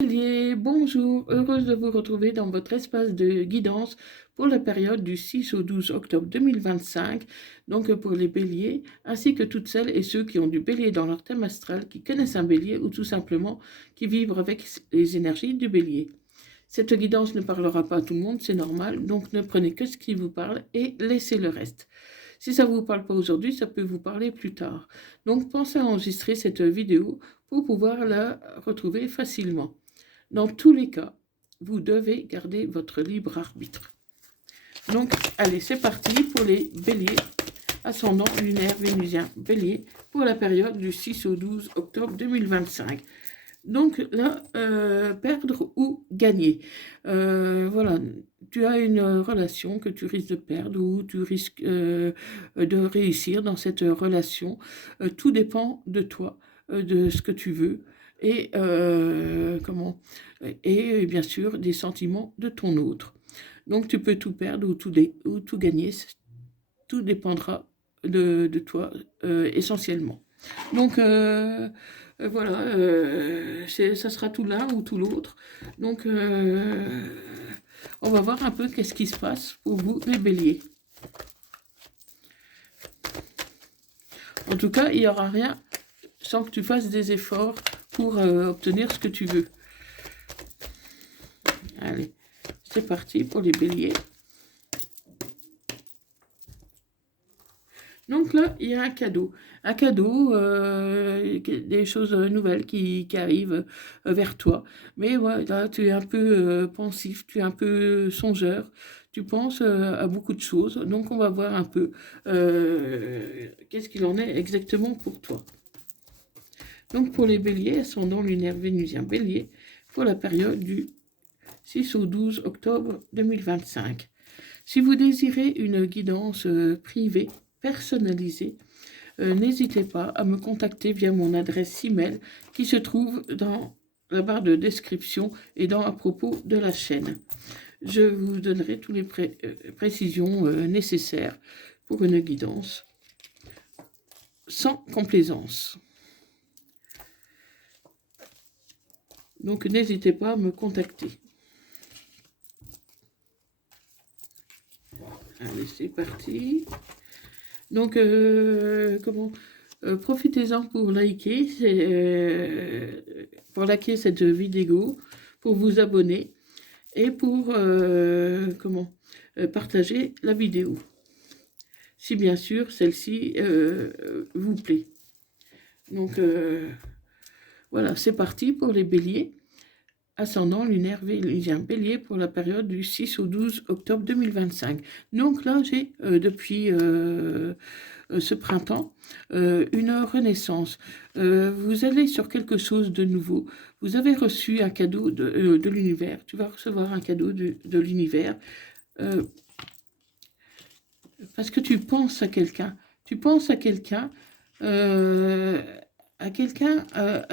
Bélier, bonjour, heureuse de vous retrouver dans votre espace de guidance pour la période du 6 au 12 octobre 2025, donc pour les béliers, ainsi que toutes celles et ceux qui ont du bélier dans leur thème astral, qui connaissent un bélier ou tout simplement qui vivent avec les énergies du bélier. Cette guidance ne parlera pas à tout le monde, c'est normal, donc ne prenez que ce qui vous parle et laissez le reste. Si ça ne vous parle pas aujourd'hui, ça peut vous parler plus tard. Donc pensez à enregistrer cette vidéo pour pouvoir la retrouver facilement. Dans tous les cas, vous devez garder votre libre arbitre. Donc, allez, c'est parti pour les béliers, ascendant lunaire vénusien bélier, pour la période du 6 au 12 octobre 2025. Donc là, perdre ou gagner. Voilà, tu as une relation que tu risques de perdre ou tu risques de réussir dans cette relation. Tout dépend de toi, de ce que tu veux et et bien sûr des sentiments de ton autre. Donc tu peux tout perdre ou tout gagner. Tout dépendra de toi essentiellement. Donc voilà, ça sera tout l'un ou tout l'autre. Donc on va voir un peu qu'est-ce qui se passe pour vous les béliers. En tout cas, il n'y aura rien sans que tu fasses des efforts pour obtenir ce que tu veux. Allez, c'est parti pour les béliers. Donc là, il y a un cadeau, des choses nouvelles qui arrivent vers toi. Mais voilà, tu es un peu pensif, tu es un peu songeur, tu penses à beaucoup de choses. Donc on va voir un peu qu'est-ce qu'il en est exactement pour toi. Donc pour les béliers, ascendant lunaire vénusien bélier, pour la période du 6 au 12 octobre 2025. Si vous désirez une guidance privée, personnalisée, n'hésitez pas à me contacter via mon adresse email qui se trouve dans la barre de description et à propos de la chaîne. Je vous donnerai toutes les précisions nécessaires pour une guidance sans complaisance. Donc n'hésitez pas à me contacter. Allez, c'est parti. Donc, profitez-en pour liker cette vidéo, pour vous abonner et pour partager la vidéo. Si bien sûr celle-ci vous plaît. Donc, voilà, c'est parti pour les béliers. Ascendant lunaire vénusien bélier pour la période du 6 au 12 octobre 2025. Donc là, j'ai depuis ce printemps une renaissance. Vous allez sur quelque chose de nouveau. Vous avez reçu un cadeau de l'univers. Tu vas recevoir un cadeau de l'univers parce que tu penses à quelqu'un. Tu penses à quelqu'un à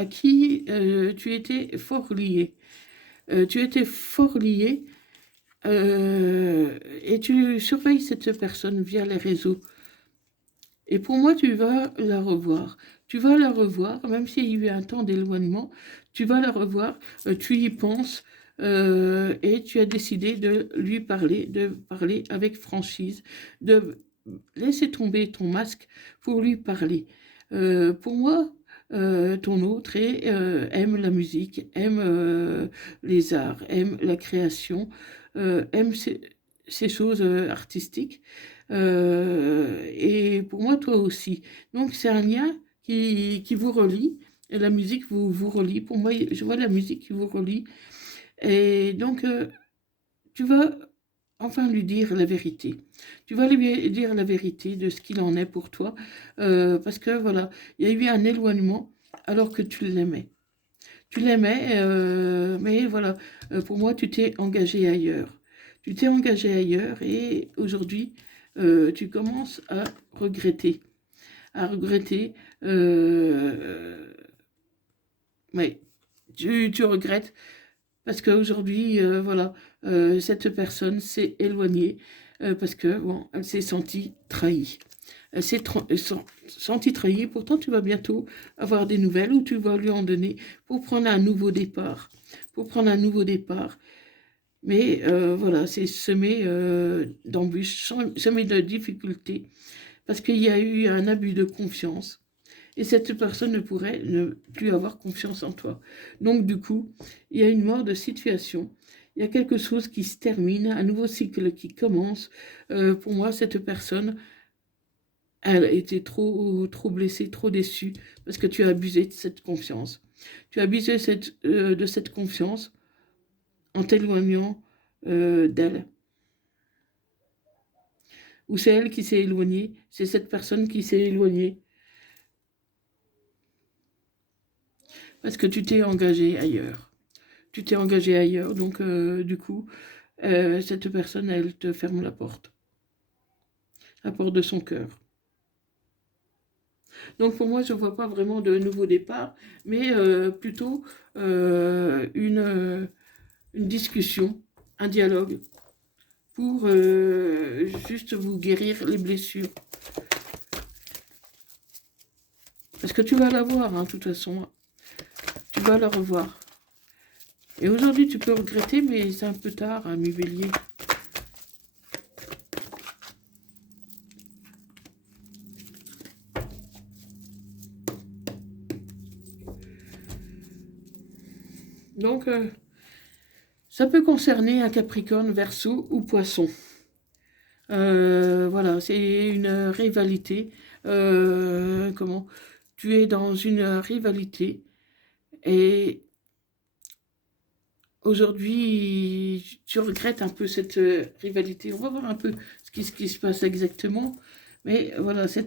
qui tu étais fort lié. Tu étais fort lié et tu surveilles cette personne via les réseaux. Et pour moi, tu vas la revoir. Tu vas la revoir, même s'il y a eu un temps d'éloignement, tu vas la revoir, tu y penses et tu as décidé de parler avec franchise, de laisser tomber ton masque pour lui parler. Pour moi, ton autre aime la musique, aime les arts, aime la création, aime ces choses artistiques. Et pour moi, toi aussi. Donc, c'est un lien qui vous relie. Et la musique vous relie. Pour moi, je vois la musique qui vous relie. Et donc, tu vas enfin lui dire la vérité. Tu vas lui dire la vérité de ce qu'il en est pour toi. Parce que, voilà, il y a eu un éloignement alors que tu l'aimais. Tu l'aimais, mais voilà, pour moi, tu t'es engagé ailleurs. Tu t'es engagé ailleurs et aujourd'hui, tu commences à regretter. À regretter. Mais tu regrettes parce qu'aujourd'hui, voilà, cette personne s'est éloignée parce que, bon, elle s'est sentie trahie. Elle s'est sentie trahie, pourtant tu vas bientôt avoir des nouvelles ou tu vas lui en donner pour prendre un nouveau départ. pour prendre un nouveau départ. Mais voilà, c'est semé d'embûches, semé de difficultés, parce qu'il y a eu un abus de confiance. Et cette personne ne pourrait ne plus avoir confiance en toi. Donc du coup, il y a une mort de situation. Il y a quelque chose qui se termine, un nouveau cycle qui commence. Pour moi, cette personne, elle a été trop blessée, trop déçue, parce que tu as abusé de cette confiance. Tu as abusé de cette confiance en t'éloignant d'elle. Ou c'est elle qui s'est éloignée, c'est cette personne qui s'est éloignée. Parce que tu t'es engagé ailleurs. Tu t'es engagé ailleurs, donc du coup, cette personne, elle te ferme la porte de son cœur. Donc pour moi, je ne vois pas vraiment de nouveau départ, mais plutôt une discussion, un dialogue, pour juste vous guérir les blessures. Parce que tu vas la voir, hein, de toute façon. Tu vas la revoir. Et aujourd'hui, tu peux regretter, mais c'est un peu tard, ami Bélier. Donc, ça peut concerner un Capricorne, Verseau ou Poisson. Voilà, c'est une rivalité. Comment? Tu es dans une rivalité et aujourd'hui, tu regrettes un peu cette rivalité. On va voir un peu ce qui se passe exactement. Mais voilà, tu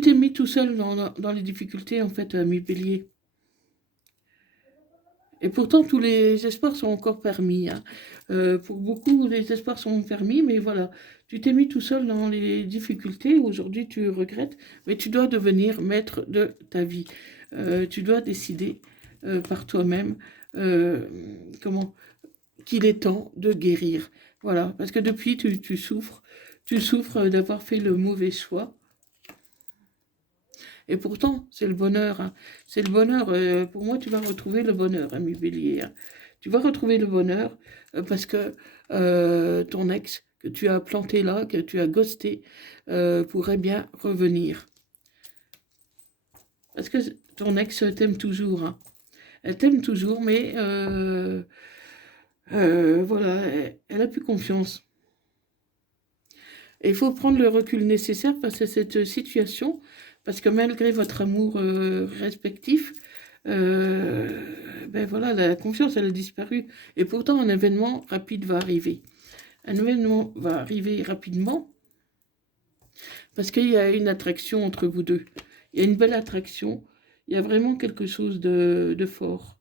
t'es mis tout seul dans les difficultés, en fait, ami Bélier. Et pourtant, tous les espoirs sont encore permis, hein. Pour beaucoup, les espoirs sont permis, mais voilà, tu t'es mis tout seul dans les difficultés. Aujourd'hui, tu regrettes, mais tu dois devenir maître de ta vie. Tu dois décider par toi-même euh, comment qu'il est temps de guérir. Voilà, parce que depuis, tu souffres d'avoir fait le mauvais choix. Et pourtant, c'est le bonheur, hein. C'est le bonheur. Pour moi, tu vas retrouver le bonheur, ami Bélier, hein. Tu vas retrouver le bonheur parce que ton ex que tu as planté là, que tu as ghosté, pourrait bien revenir. Parce que ton ex t'aime toujours, hein. Elle t'aime toujours, mais voilà, elle a plus confiance. Et il faut prendre le recul nécessaire face à cette situation, parce que malgré votre amour respectif, ben voilà, la confiance, elle a disparu. Et pourtant, un événement rapide va arriver. Un événement va arriver rapidement, parce qu'il y a une attraction entre vous deux. Il y a une belle attraction. Il y a vraiment quelque chose de fort.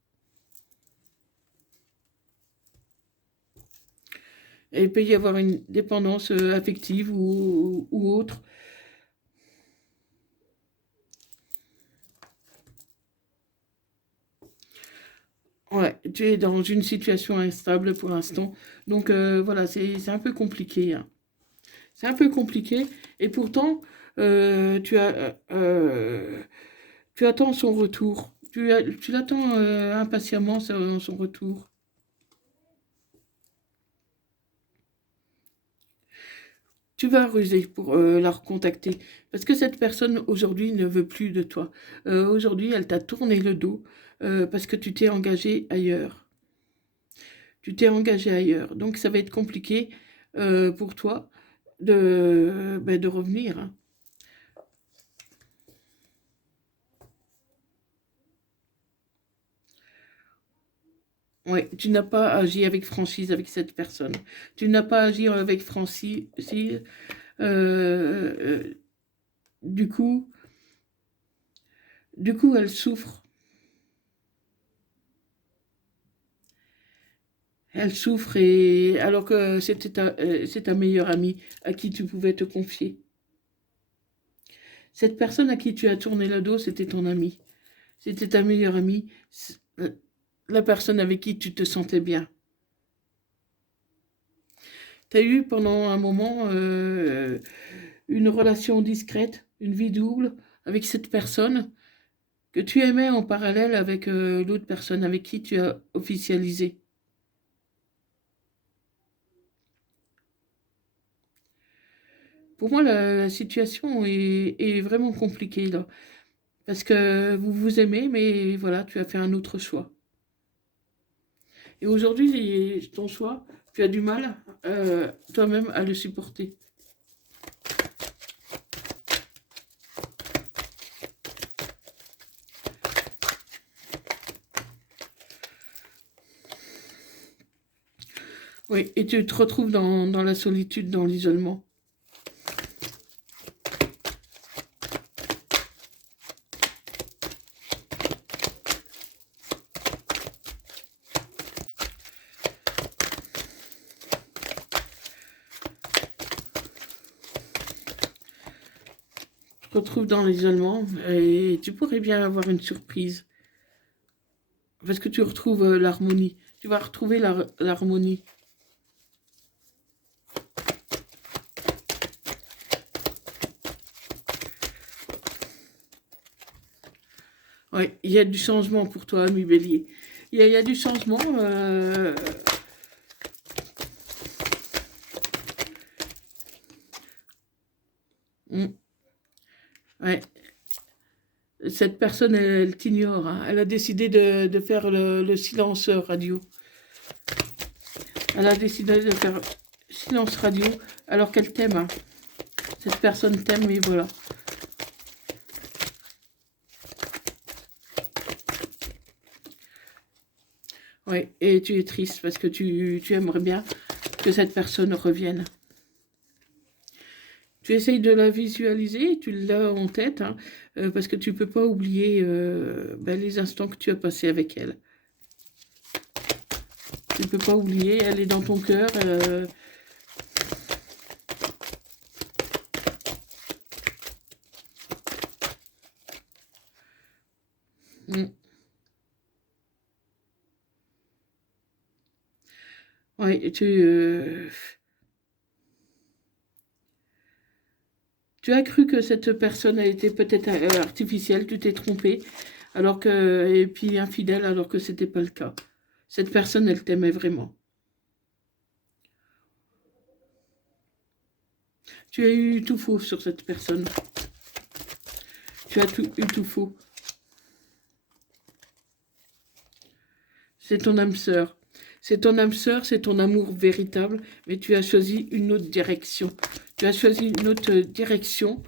Et il peut y avoir une dépendance affective ou autre. Ouais, tu es dans une situation instable pour l'instant. Donc voilà, c'est un peu compliqué, hein. C'est un peu compliqué. Et pourtant, tu attends son retour. Tu l'attends impatiemment, son retour. Tu vas ruser pour la recontacter. Parce que cette personne, aujourd'hui, ne veut plus de toi. Aujourd'hui, elle t'a tourné le dos parce que tu t'es engagé ailleurs. Tu t'es engagé ailleurs. Donc, ça va être compliqué pour toi de revenir, hein. Ouais, tu n'as pas agi avec franchise avec cette personne. Tu n'as pas agi avec franchise. Euh, du coup, elle souffre. Elle souffre et alors que c'est ta meilleure amie à qui tu pouvais te confier. Cette personne à qui tu as tourné le dos, c'était ton amie. C'était ta meilleure amie, la personne avec qui tu te sentais bien. Tu as eu pendant un moment une relation discrète, une vie double avec cette personne. que tu aimais en parallèle avec l'autre personne avec qui tu as officialisé. Pour moi, la situation est vraiment compliquée là. Parce que vous vous aimez, mais voilà, tu as fait un autre choix. Et aujourd'hui, ton choix, tu as du mal toi-même à le supporter. Oui, et tu te retrouves dans la solitude, dans l'isolement. Tu te retrouves dans l'isolement et tu pourrais bien avoir une surprise. Parce que tu retrouves l'harmonie. Tu vas retrouver l'harmonie. Oui, il y a du changement pour toi, ami Bélier. Il y a du changement. Ouais. Cette personne, elle t'ignore, hein. Elle a décidé de faire le silence radio. Elle a décidé de faire silence radio alors qu'elle t'aime, hein. Cette personne t'aime et voilà. Ouais, et tu es triste parce que tu aimerais bien que cette personne revienne. Tu essayes de la visualiser, tu l'as en tête, hein, parce que tu peux pas oublier les instants que tu as passés avec elle. Tu peux pas oublier, elle est dans ton cœur. Mm. Ouais, tu as cru que cette personne a été peut-être artificielle, tu t'es trompé, alors que, et puis infidèle, alors que c'était pas le cas. Cette personne, elle t'aimait vraiment. Tu as eu tout faux sur cette personne. Tu as eu tout faux. C'est ton âme sœur. C'est ton âme sœur, c'est ton amour véritable, mais tu as choisi une autre direction. Tu as choisi une autre direction.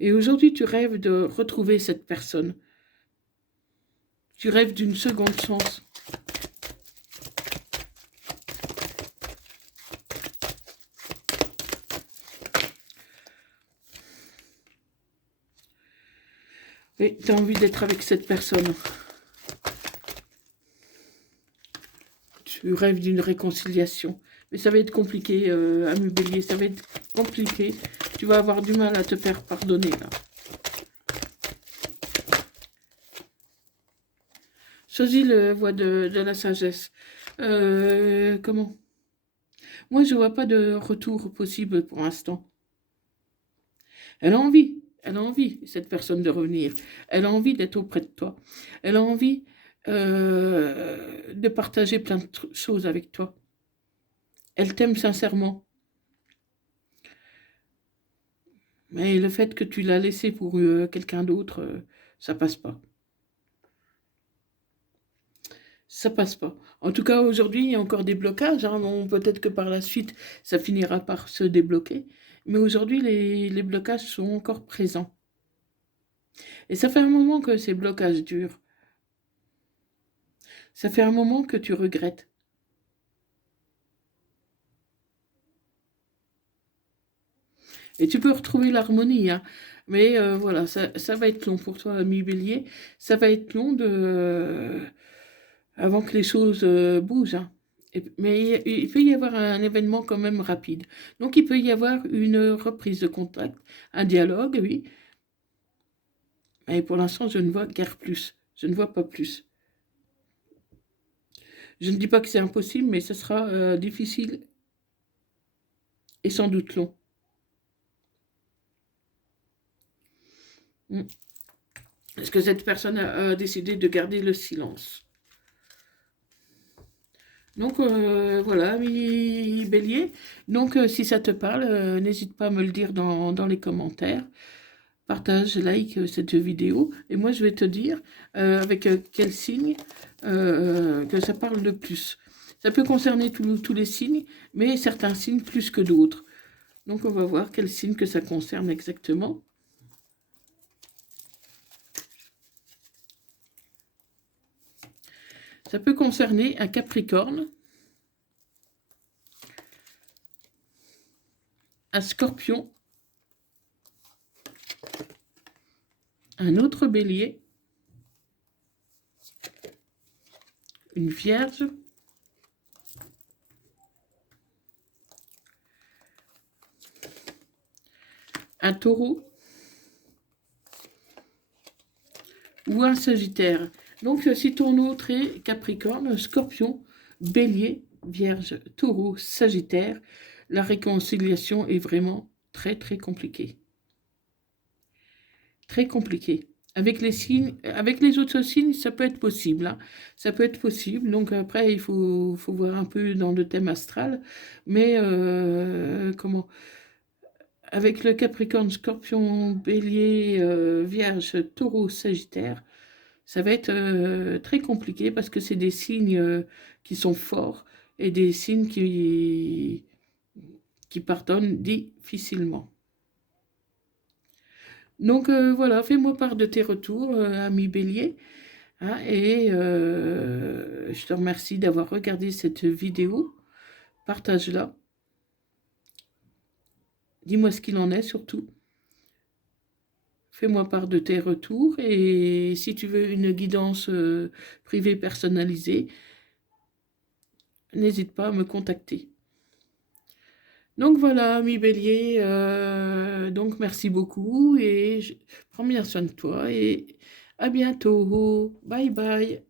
Et aujourd'hui, tu rêves de retrouver cette personne. Tu rêves d'une seconde chance. Et tu as envie d'être avec cette personne. Tu rêves d'une réconciliation. Mais ça va être compliqué, ami Bélier, ça va être compliqué. Tu vas avoir du mal à te faire pardonner, là. Choisis la voie de la sagesse. Comment? Moi, je vois pas de retour possible pour l'instant. Elle a envie, cette personne, de revenir. Elle a envie d'être auprès de toi. Elle a envie de partager plein de choses avec toi. Elle t'aime sincèrement. Mais le fait que tu l'as laissé pour quelqu'un d'autre, ça passe pas. Ça passe pas. En tout cas, aujourd'hui, il y a encore des blocages, hein. Bon, peut-être que par la suite, ça finira par se débloquer. Mais aujourd'hui, les blocages sont encore présents. Et ça fait un moment que ces blocages durent. Ça fait un moment que tu regrettes. Et tu peux retrouver l'harmonie, hein. Mais voilà, ça va être long pour toi, ami Bélier. Ça va être long avant que les choses bougent, hein. Mais il peut y avoir un événement quand même rapide. Donc il peut y avoir une reprise de contact, un dialogue, oui. Mais pour l'instant, je ne vois guère plus. Je ne vois pas plus. Je ne dis pas que c'est impossible, mais ce sera difficile et sans doute long. Mm. Est-ce que cette personne a décidé de garder le silence? Donc voilà, ami Bélier. Donc si ça te parle, n'hésite pas à me le dire dans les commentaires. Partage, like cette vidéo. Et moi, je vais te dire avec quel signe que ça parle le plus. Ça peut concerner tous les signes, mais certains signes plus que d'autres. Donc on va voir quel signe que ça concerne exactement. Ça peut concerner un Capricorne, un Scorpion, un autre Bélier, une Vierge, un Taureau ou un Sagittaire. Donc si ton autre est Capricorne, Scorpion, Bélier, Vierge, Taureau, Sagittaire, la réconciliation est vraiment très très compliquée. Très compliquée. Avec les signes, avec les autres signes, ça peut être possible. Hein. Ça peut être possible. Donc après, il faut voir un peu dans le thème astral. Mais comment? Avec le Capricorne, Scorpion, Bélier, Vierge, Taureau, Sagittaire, ça va être très compliqué parce que c'est des signes qui sont forts et des signes qui pardonnent difficilement. Donc voilà, fais-moi part de tes retours, ami Bélier. Hein, et je te remercie d'avoir regardé cette vidéo. Partage-la. Dis-moi ce qu'il en est surtout. Fais-moi part de tes retours. Et si tu veux une guidance privée personnalisée, n'hésite pas à me contacter. Donc voilà, ami Bélier, donc merci beaucoup et prends bien soin de toi et à bientôt. Bye bye.